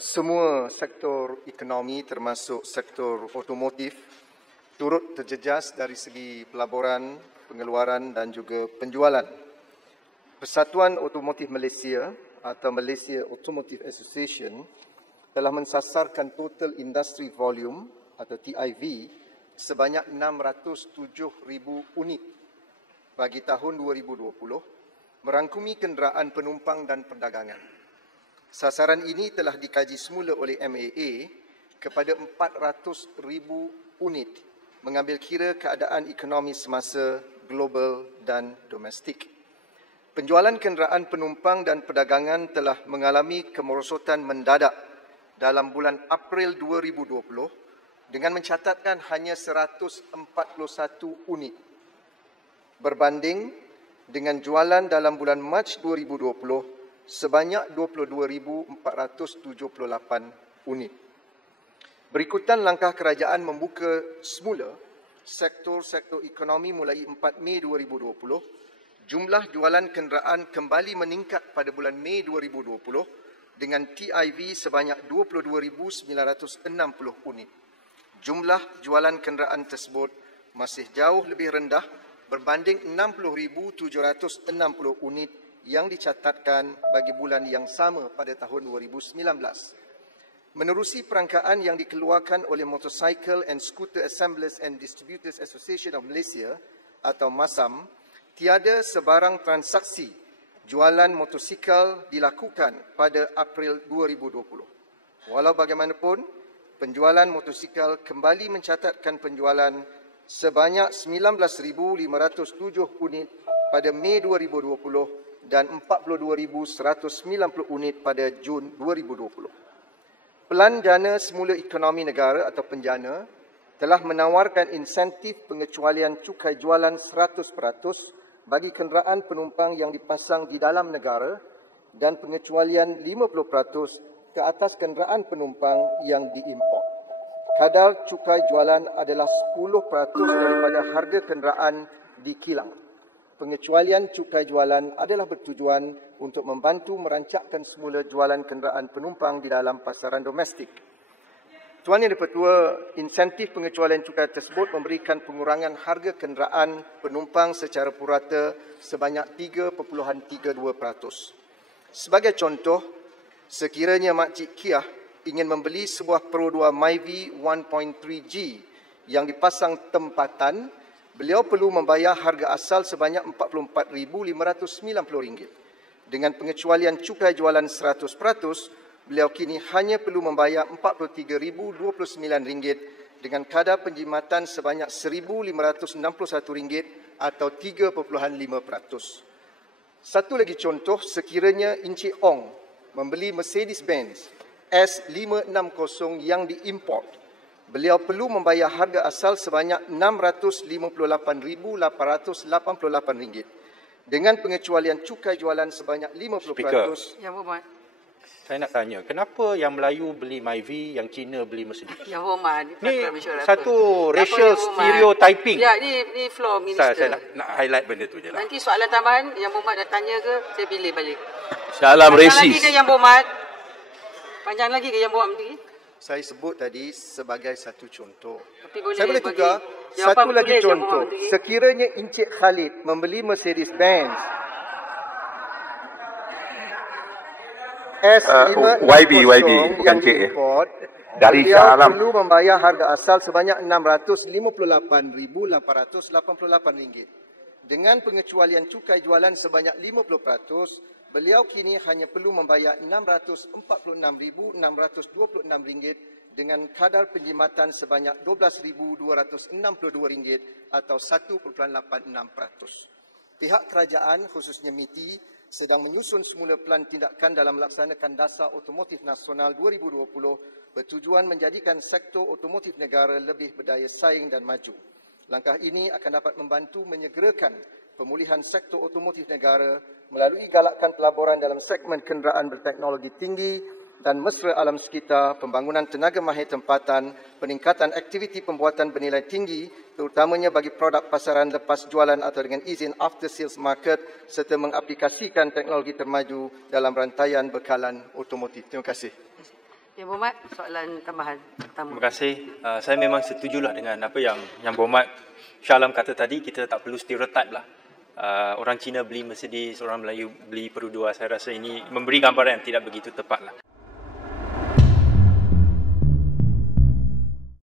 Semua sektor ekonomi termasuk sektor otomotif turut terjejas dari segi pelaburan, pengeluaran dan juga penjualan. Persatuan Otomotif Malaysia atau Malaysia Automotive Association telah mensasarkan total industry volume atau TIV sebanyak 607,000 unit bagi tahun 2020, merangkumi kenderaan penumpang dan perdagangan. Sasaran ini telah dikaji semula oleh MAA kepada 400,000 unit, mengambil kira keadaan ekonomi semasa global dan domestik. Penjualan kenderaan penumpang dan perdagangan telah mengalami kemerosotan mendadak dalam bulan April 2020 dengan mencatatkan hanya 141 unit berbanding dengan jualan dalam bulan Mac 2020 sebanyak 22,478 unit. Berikutan langkah kerajaan membuka semula sektor-sektor ekonomi mulai 4 Mei 2020, jumlah jualan kenderaan kembali meningkat pada bulan Mei 2020 dengan TIV sebanyak 22,960 unit. Jumlah jualan kenderaan tersebut masih jauh lebih rendah berbanding 60,760 unit yang dicatatkan bagi bulan yang sama pada tahun 2019. Menerusi perangkaan yang dikeluarkan oleh Motorcycle and Scooter Assemblers and Distributors Association of Malaysia atau MASAM, tiada sebarang transaksi jualan motosikal dilakukan pada April 2020. Walau bagaimanapun, penjualan motosikal kembali mencatatkan penjualan sebanyak 19,507 unit pada Mei 2020 dan 42,190 unit pada Jun 2020. Pelan Jana Semula Ekonomi Negara atau Penjana telah menawarkan insentif pengecualian cukai jualan 100% bagi kenderaan penumpang yang dipasang di dalam negara dan pengecualian 50% ke atas kenderaan penumpang yang diimport. Kadar cukai jualan adalah 10% daripada harga kenderaan di kilang. Pengecualian cukai jualan adalah bertujuan untuk membantu merancakkan semula jualan kenderaan penumpang di dalam pasaran domestik. Tuan Yang di-Pertua, insentif pengecualian cukai tersebut memberikan pengurangan harga kenderaan penumpang secara purata sebanyak 3.32%. Sebagai contoh, sekiranya Makcik Kia ingin membeli sebuah Pro 2 Myvi 1.3G yang dipasang tempatan, beliau perlu membayar harga asal sebanyak RM44,590. Dengan pengecualian cukai jualan 100%, beliau kini hanya perlu membayar RM43,029 dengan kadar penjimatan sebanyak RM1,561 atau 3.5%. Satu lagi contoh, sekiranya Encik Ong membeli Mercedes-Benz S560 yang diimport, beliau perlu membayar harga asal sebanyak RM658,888 dengan pengecualian cukai jualan sebanyak 50%. Ya, Muhammad. Saya nak tanya, kenapa yang Melayu beli Myvi, yang Cina beli Mercedes? Ya, Muhammad. Ni satu racial stereotyping. Ya, ni floor minister. Saya nak highlight benda tu je lah. Nanti soalan tambahan yang Muhammad dah tanya ke, saya pilih balik. Salam Panjang resis. lagi ke yang Muhammad? Panjang lagi ke yang Muhammad tadi? Saya sebut tadi sebagai satu contoh. Tapi boleh Saya boleh bagi tukar jawapan satu lagi bertulis yang contoh. Muhammad tadi. Sekiranya Encik Khalid membeli Mercedes-Benz S560 YB, yang bukan Cik. diimport, Dari beliau Shah Alam. perlu membayar harga asal sebanyak RM658,888. Dengan pengecualian cukai jualan sebanyak 50%, beliau kini hanya perlu membayar RM646,626 dengan kadar penjimatan sebanyak RM12,262 atau 1.86%. Pihak kerajaan khususnya MITI sedang menyusun semula pelan tindakan dalam melaksanakan Dasar Otomotif Nasional 2020 bertujuan menjadikan sektor otomotif negara lebih berdaya saing dan maju. Langkah ini akan dapat membantu menyegerakan pemulihan sektor otomotif negara melalui galakan pelaburan dalam segmen kenderaan berteknologi tinggi, dan mesra alam sekitar, pembangunan tenaga mahir tempatan, peningkatan aktiviti pembuatan bernilai tinggi, terutamanya bagi produk pasaran lepas jualan atau dengan izin after sales market, serta mengaplikasikan teknologi termaju dalam rantaian bekalan otomotif. Terima kasih. Yang Berhormat, soalan tambahan pertama. Terima kasih. Saya memang setujulah dengan apa yang Berhormat Shah Alam kata tadi. Kita tak perlu stereotip lah. Orang Cina beli Mercedes, orang Melayu beli Perodua. Saya rasa ini memberi gambaran yang tidak begitu tepat lah.